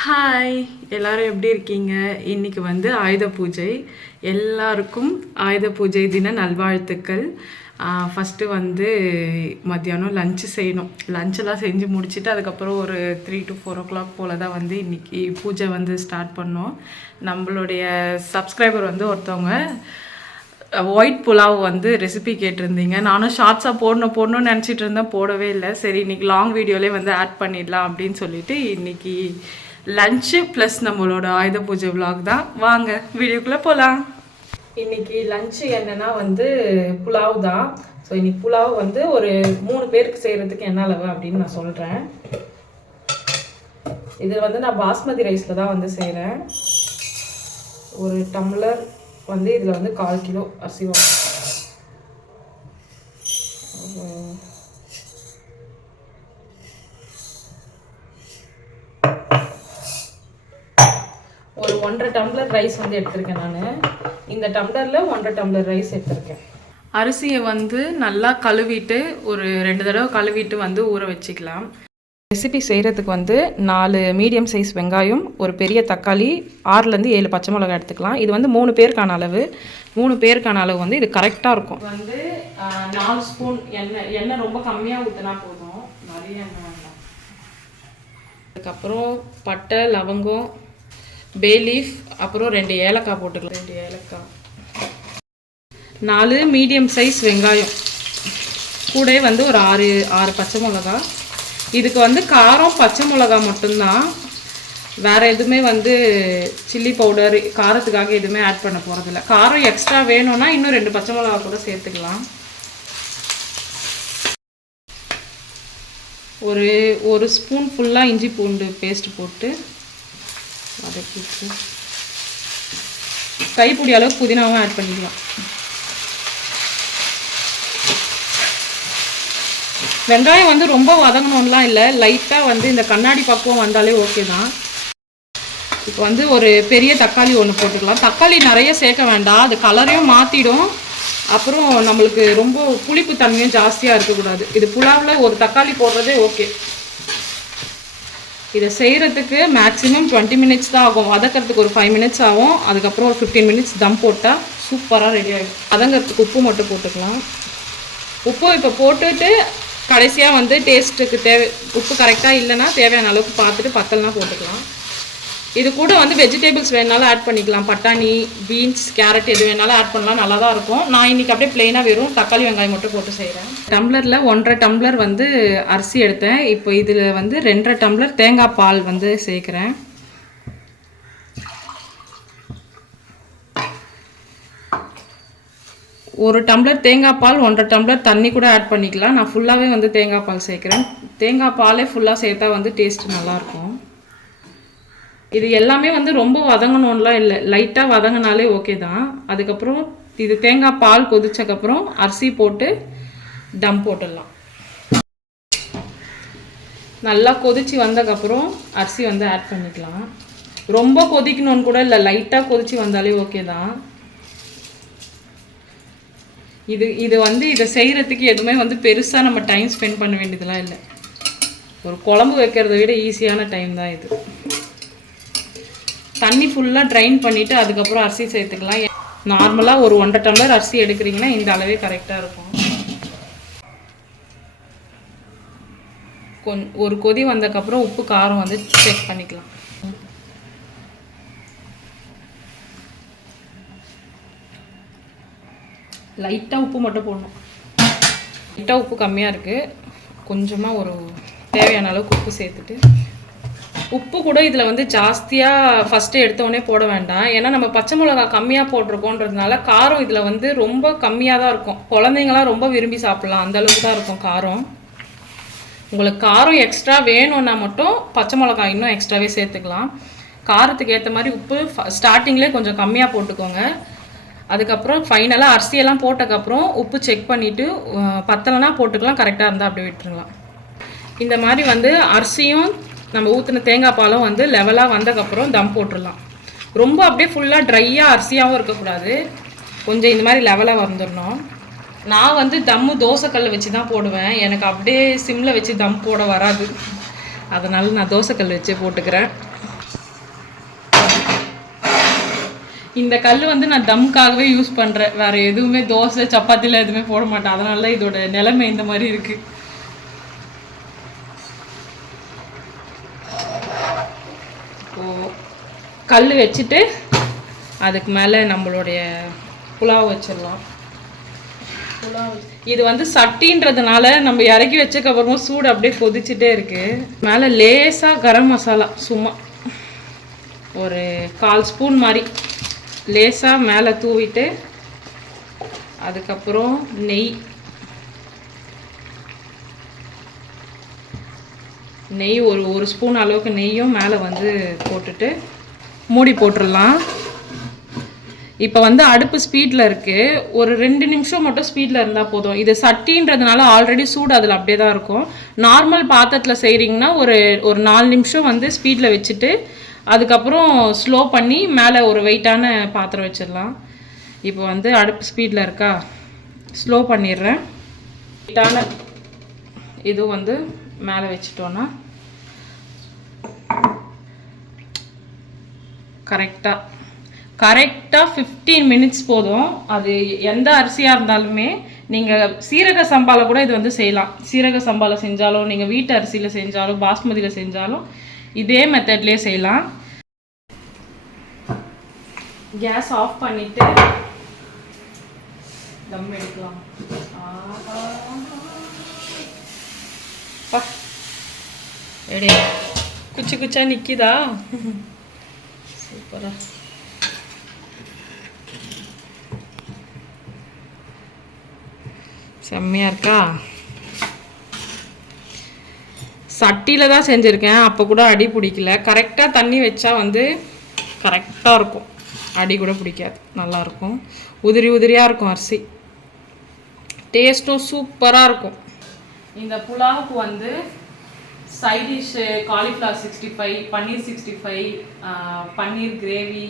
Hi, எல்லாரும் எப்படி இருக்கீங்க? இன்னைக்கு வந்து ஆயுத பூஜை. எல்லாருக்கும் ஆயுத பூஜை தின நல்வாழ்த்துக்கள். ஃபஸ்ட்டு வந்து மத்தியானம் லஞ்சு செய்யணும். லஞ்செல்லாம் செஞ்சு முடிச்சுட்டு அதுக்கப்புறம் ஒரு 3 to 4 o'clock போல் தான் வந்து இன்றைக்கி பூஜை வந்து ஸ்டார்ட் பண்ணோம். நம்மளுடைய சப்ஸ்கிரைபர் வந்து ஒருத்தவங்க ஒயிட் புலாவ் வந்து ரெசிபி கேட்டிருந்தீங்க. நானும் ஷார்ட்ஸாக போடணும்னு நினச்சிட்டு இருந்தேன், போடவே இல்லை. சரி, இன்றைக்கி லாங் வீடியோலேயே வந்து ஆட் பண்ணிடலாம் அப்படின்னு சொல்லிட்டு இன்றைக்கி லஞ்சு ப்ளஸ் நம்மளோட ஆயுத பூஜை விலாக் தான். வாங்க வீடியோக்குள்ளே போகலாம். இன்றைக்கி லஞ்சு என்னென்னா வந்து புலாவ் தான். ஸோ இன்றைக்கி புலாவ் வந்து ஒரு 3 பேருக்கு செய்கிறதுக்கு என்ன அளவு அப்படின்னு நான் சொல்கிறேன். இதில் வந்து நான் பாஸ்மதி ரைஸில் தான் வந்து செய்கிறேன். ஒரு டம்ளர் வந்து இதில் வந்து 1/4 கிலோ அரிசி வரும். ஒரு 1.5 டம்ளர் ரைஸ் வந்து எடுத்திருக்கேன். நான் இந்த டம்ளரில் 1.5 டம்ளர் ரைஸ் எடுத்திருக்கேன். அரிசியை வந்து நல்லா கழுவிட்டு ஒரு 2 தடவை கழுவிட்டு வந்து ஊற வச்சுக்கலாம். ரெசிபி செய்கிறதுக்கு வந்து 4 மீடியம் சைஸ் வெங்காயம், ஒரு பெரிய தக்காளி, 6லேருந்து 7 பச்சை மிளகாய் எடுத்துக்கலாம். இது வந்து 3 பேருக்கான அளவு. 3 பேருக்கான அளவு வந்து இது கரெக்டாக இருக்கும். வந்து 4 ஸ்பூன் எண்ணெய் ரொம்ப கம்மியாக ஊற்றினா போதும், நிறைய எண்ணெய் வேண்டாம். அதுக்கப்புறம் பட்டை, லவங்கம், பே லீஃப், அப்புறம் 2 ஏலக்காய் போட்டுக்கலாம். 2 ஏலக்காய், 4 மீடியம் சைஸ் வெங்காயம், கூட வந்து ஒரு 6 பச்சை மிளகா. இதுக்கு வந்து காரம் பச்சை மிளகா மட்டும்தான், வேறு எதுவுமே வந்து சில்லி பவுடர் காரத்துக்காக எதுவுமே ஆட் பண்ண போகிறதில்ல. காரம் எக்ஸ்ட்ரா வேணும்னா இன்னும் 2 பச்சை மிளகா கூட சேர்த்துக்கலாம். ஒரு ஸ்பூன் ஃபுல்லாக இஞ்சி பூண்டு பேஸ்ட் போட்டு வதக்கிட்டு கைப்பிடி அளவுக்கு புதினாவும் ஆட் பண்ணிக்கலாம். வெங்காயம் வந்து ரொம்ப வதங்கணும்லாம் இல்லை, லைட்டாக வந்து இந்த கண்ணாடி பக்குவம் வந்தாலே ஓகே தான். இப்போ வந்து ஒரு பெரிய தக்காளி ஒன்று போட்டுக்கலாம். தக்காளி நிறைய சேர்க்க வேண்டாம், அது கலரையும் மாற்றிடும். அப்புறம் நம்மளுக்கு ரொம்ப புளிப்பு தன்மையும் ஜாஸ்தியாக இருக்கக்கூடாது. இது புலாவில் ஒரு தக்காளி போடுறதே ஓகே. இதை செய்கிறதுக்கு மேக்ஸிமம் 20 மினிட்ஸ் தான் ஆகும். வதக்கிறதுக்கு ஒரு 5 மினிட்ஸ் ஆகும். அதுக்கப்புறம் ஒரு 15 மினிட்ஸ் தம் போட்டால் சூப்பராக ரெடி ஆகிடும். வதங்கிறதுக்கு உப்பு மட்டும் போட்டுக்கலாம். உப்பு இப்போ போட்டுட்டு கடைசியாக வந்து டேஸ்ட்டுக்கு உப்பு கரெக்டாக இல்லைன்னா தேவையான அளவுக்கு பார்த்துட்டு பத்தலைனா போட்டுக்கலாம். இது கூட வந்து வெஜிடபிள்ஸ் வேணாலும் ஆட் பண்ணிக்கலாம். பட்டாணி, பீன்ஸ், கேரட் எது வேணாலும் ஆட் பண்ணலாம், நல்லா தான் இருக்கும். நான் இன்றைக்கி அப்படியே ப்ளெயினாக வெறும் தக்காளி வெங்காயம் மட்டும் போட்டு செய்கிறேன். டம்ளரில் 1.5 டம்ளர் வந்து அரிசி எடுத்தேன். இப்போ இதில் வந்து 2.5 டம்ளர் தேங்காய் பால் வந்து சேர்க்குறேன். ஒரு டம்ளர் தேங்காய் பால், 1.5 டம்ளர் தண்ணி கூட ஆட் பண்ணிக்கலாம். நான் ஃபுல்லாகவே வந்து தேங்காய் பால் சேர்க்குறேன். தேங்காய் பாலே ஃபுல்லாக சேர்த்தா வந்து டேஸ்ட்டு நல்லாயிருக்கும். இது எல்லாமே வந்து ரொம்ப வதங்கணும்லாம் இல்லை, லைட்டாக வதங்கினாலே ஓகே தான். அதுக்கப்புறம் இது தேங்காய் பால் கொதிச்சக்கப்புறம் அரிசி போட்டு தம் போட்டுடலாம். நல்லா கொதிச்சு வந்ததுக்கப்புறம் அரிசி வந்து ஆட் பண்ணிக்கலாம். ரொம்ப கொதிக்கணும்னு கூட இல்லை, லைட்டாக கொதிச்சு வந்தாலே ஓகே தான். இது வந்து இதை செய்கிறதுக்கு எதுவுமே வந்து பெருசாக நம்ம டைம் ஸ்பெண்ட் பண்ண வேண்டியதெல்லாம் இல்லை. ஒரு குழம்பு வைக்கிறத விட ஈஸியான டைம் தான் இது. தண்ணி ஃபுல்லாக ட்ரைன் பண்ணிவிட்டு அதுக்கப்புறம் அரிசி சேர்த்துக்கலாம். நார்மலாக ஒரு 1.5 டம்ளர் அரிசி எடுக்கிறீங்கன்னா இந்த அளவே கரெக்டாக இருக்கும். ஒரு கொதி வந்ததுக்கப்புறம் உப்பு காரம் வந்து செக் பண்ணிக்கலாம். லைட்டாக உப்பு மட்டும் போடணும். லைட்டாக உப்பு கம்மியாக இருக்குது, கொஞ்சமாக ஒரு தேவையான அளவுக்கு உப்பு சேர்த்துட்டு, உப்பு கூட இதில் வந்து ஜாஸ்தியாக ஃபஸ்ட்டு எடுத்தோடனே போட வேண்டாம். ஏன்னா நம்ம பச்சை மிளகா கம்மியாக போட்டிருக்கோன்றதுனால காரம் இதில் வந்து ரொம்ப கம்மியாக தான் இருக்கும். குழந்தைங்களாம் ரொம்ப விரும்பி சாப்பிட்லாம், அந்தளவுக்கு தான் இருக்கும் காரம். உங்களுக்கு காரம் எக்ஸ்ட்ரா வேணும்னா மட்டும் பச்சை மிளகா இன்னும் எக்ஸ்ட்ராவே சேர்த்துக்கலாம். காரத்துக்கு ஏற்ற மாதிரி உப்பு ஸ்டார்டிங்லேயே கொஞ்சம் கம்மியாக போட்டுக்கோங்க. அதுக்கப்புறம் ஃபைனலாக அரிசியெல்லாம் போட்டதுக்கப்புறம் உப்பு செக் பண்ணிவிட்டு பத்தலைனா போட்டுக்கலாம், கரெக்டாக இருந்தால் அப்படியே விட்டுருலாம். இந்த மாதிரி வந்து அரிசியும் நம்ம ஊற்றின தேங்காய் பாலும் வந்து லெவலாக வந்ததுக்கப்புறம் தம் போட்டுடலாம். ரொம்ப அப்படியே ஃபுல்லாக ட்ரையாக அரிசியாகவும் இருக்கக்கூடாது, கொஞ்சம் இந்த மாதிரி லெவலாக வந்துடணும். நான் வந்து தம்மு தோசைக்கல்லை வச்சு தான் போடுவேன், எனக்கு அப்படியே சிம்மில் வச்சு தம் போட வராது. அதனால் நான் தோசைக்கல் வச்சே போட்டுக்கிறேன். இந்த கல் வந்து நான் தம்காகவே யூஸ் பண்ணுறேன், வேறு எதுவுமே தோசை சப்பாத்தியில் எதுவுமே போட மாட்டேன். அதனால தான் இதோட நிலைமை இந்த மாதிரி இருக்குது. இப்போது கல் வச்சுட்டு அதுக்கு மேலே நம்மளுடைய புலாவ் வச்சிடலாம். இது வந்து சட்டின்றதுனால நம்ம இறக்கி வச்சக்கப்புறமா சூடு அப்படியே கொதிச்சுட்டே இருக்குது. மேலே லேசாக கரம் மசாலா சும்மா ஒரு 1/4 ஸ்பூன் மாதிரி லேசாக மேலே தூவிட்டு, அதுக்கப்புறம் நெய் ஒரு ஸ்பூன் அளவுக்கு நெய்யும் மேலே வந்து போட்டுட்டு மூடி போட்டுடலாம். இப்போ வந்து அடுப்பு ஸ்பீடில் இருக்குது. ஒரு 2 நிமிஷம் மட்டும் ஸ்பீடில் இருந்தால் போதும். இது சட்டின்றதுனால ஆல்ரெடி சூடு அதில் அப்படியே தான் இருக்கும். நார்மல் பாத்திரத்தில் செய்கிறீங்கன்னா ஒரு 4 நிமிஷம் வந்து ஸ்பீடில் வச்சுட்டு அதுக்கப்புறம் ஸ்லோ பண்ணி மேலே ஒரு வெயிட்டான பாத்திரம் வச்சிடலாம். இப்போ வந்து அடுப்பு ஸ்பீடில் இருக்கா, ஸ்லோ பண்ணிடுறேன். வெயிட்டான இது வந்து மேலே வச்சுட்டோன்னா கரெக்டாக 15 மினிட்ஸ் போதும். அது எந்த அரிசியாக இருந்தாலுமே நீங்கள் சீரக சம்பாவில் கூட இது வந்து செய்யலாம். சீரக சம்பாவில் செஞ்சாலும், நீங்கள் வீட்டு அரிசியில் செஞ்சாலும், பாஸ்மதியில் செஞ்சாலும் இதே மெத்தட்லேயே செய்யலாம். கேஸ் ஆஃப் பண்ணிவிட்டு தம் எடுக்கலாம். எடே குச்சி குச்சா நிற்கிதா, சூப்பரா. செம்மையாக இருக்கா. சட்டியில் தான் செஞ்சுருக்கேன், அப்போ கூட அடி பிடிக்கல. கரெக்டாக தண்ணி வச்சா வந்து கரெக்டாக இருக்கும், அடி கூட பிடிக்காது, நல்லாயிருக்கும். உதிரி உதிரியாக இருக்கும் அரிசி, டேஸ்ட்டும் சூப்பராக இருக்கும். இந்த புலாவுக்கு வந்து சைட் டிஷ்ஷு காலிஃப்ளவர் 65, பன்னீர் 65, பன்னீர் கிரேவி,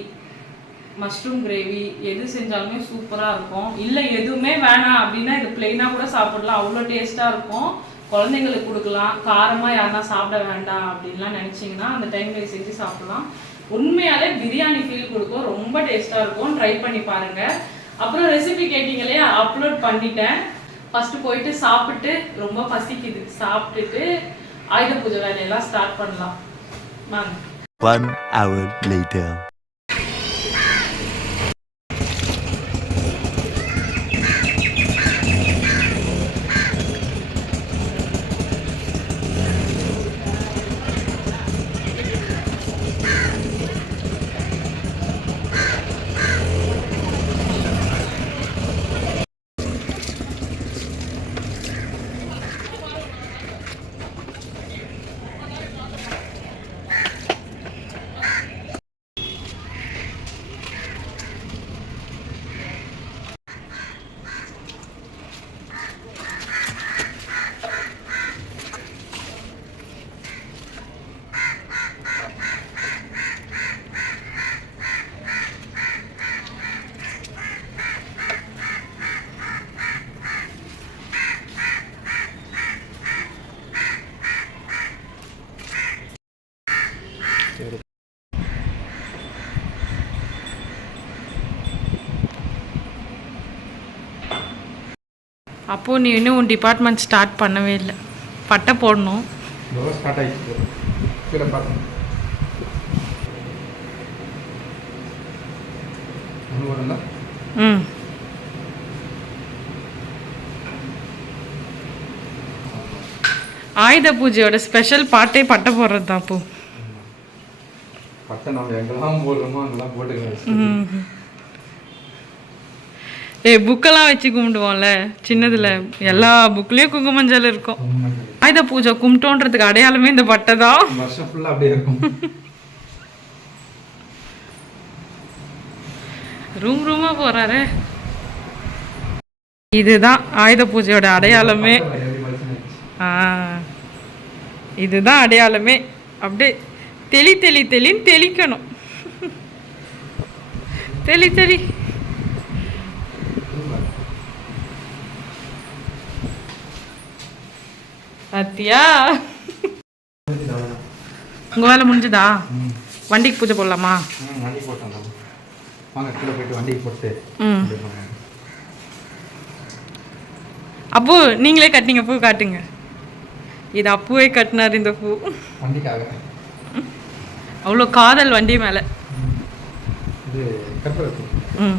மஷ்ரூம் கிரேவி எது செஞ்சாலுமே சூப்பராக இருக்கும். இல்லை எதுவுமே வேணாம் அப்படின்னா இது பிளெயினாக கூட சாப்பிடலாம், அவ்வளோ டேஸ்ட்டாக இருக்கும். குழந்தைங்களுக்கு கொடுக்கலாம். காரமாக யாருன்னா சாப்பிட வேண்டாம் அப்படின்லாம் நினச்சிங்கன்னா அந்த டைமில் செஞ்சு சாப்பிடலாம். உண்மையாலே பிரியாணி ஃபீல் கொடுக்கும், ரொம்ப டேஸ்ட்டாக இருக்கும். ட்ரை பண்ணி பாருங்கள். அப்புறம் ரெசிபி கேட்டிங்களே, அப்லோட் பண்ணிட்டேன். ஃபஸ்ட்டு போயிட்டு சாப்பிட்டு, ரொம்ப பசிக்குது, சாப்பிட்டுட்டு ஆயுத பூஜை வேலையெல்லாம் ஸ்டார்ட் பண்ணலாம் வாங்க. 1 hour later. அப்போது நீ இன்னும் உன் டிபார்ட்மெண்ட் ஸ்டார்ட் பண்ணவே இல்லை, பட்டை போடணும். ஸ்டார்ட் ஆகிடுச்சு. ம் ஆயுத பூஜையோட ஸ்பெஷல் பாட்டே பட்டை போடுறது தான். அப்போ பட்டை நம்ம எங்கெல்லாம் போடுறோமோ அங்கெல்லாம் போட்டுக்கலாம். புக்கெல்லாம் வச்சு கும்பிடுவோம்ல சின்னதில், எல்லா புக்லேயும் குங்குமஞ்சள் இருக்கும். ஆயுத பூஜை கும்பிட்டோன்றதுக்கு அடையாளமே இந்த பட்டை தான். வருஷம் ஃபுல்லாக அப்படியே இருக்கும். ரூமாக போகிறாரு. இதுதான் ஆயுத பூஜையோட அடையாளமே. இதுதான் அடையாளமே. அப்படியே தெளின்னு தெளிக்கணும். தெளி அத்தியா, உங்க வேலை முடிஞ்சுதா? வண்டிக்கு பூஜை போடலாமா? வாங்க கீழே போயிட்டு வண்டிக்கு போட்டு ம். அப்படியே போங்க. அப்பு நீங்களே கட்டிங்க பூ காட்டுங்க. இது அப்புவே கட்டினார் இந்த பூ. வண்டிக்காக அவ்வளோ காதல் வண்டி மேலே. இது கற்பூர பூ. ம்.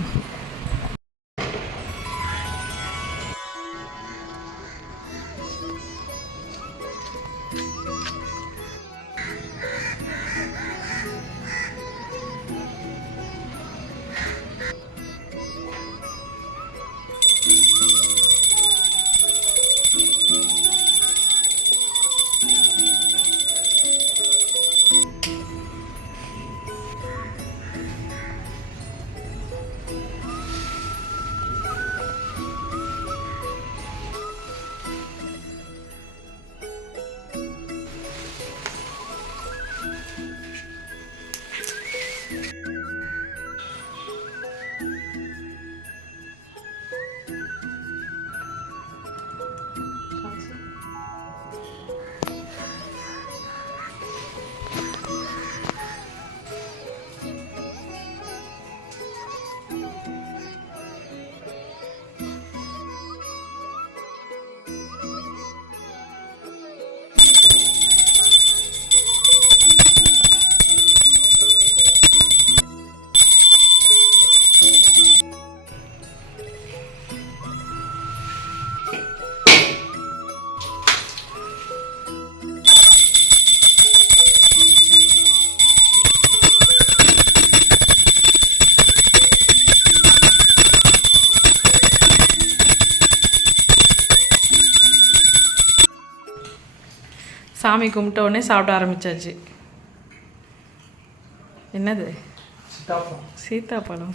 சாமி கும்பிட்ட உடனே சாப்பிட ஆரம்பிச்சாச்சு. என்னது? சீத்தாப்பழம். சீத்தாப்பழம்.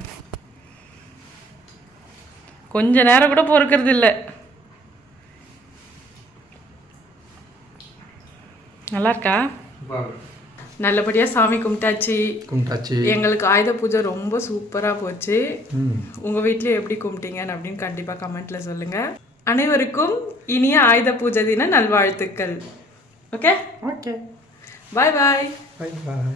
கொஞ்ச நேரம் கூட பொறுக்கிறது இல்லை. நல்லா இருக்கா? நல்லபடியாக சாமி கும்பிட்டாச்சு. எங்களுக்கு ஆயுத பூஜை ரொம்ப சூப்பராக போச்சு. உங்கள் வீட்லேயும் எப்படி கும்பிட்டீங்கன்னு அப்படின்னு கண்டிப்பாக கமெண்ட்டில் சொல்லுங்கள். அனைவருக்கும் இனிய ஆயுத பூஜை தின நல்வாழ்த்துக்கள். Okay, okay. Bye bye. Bye பாய்.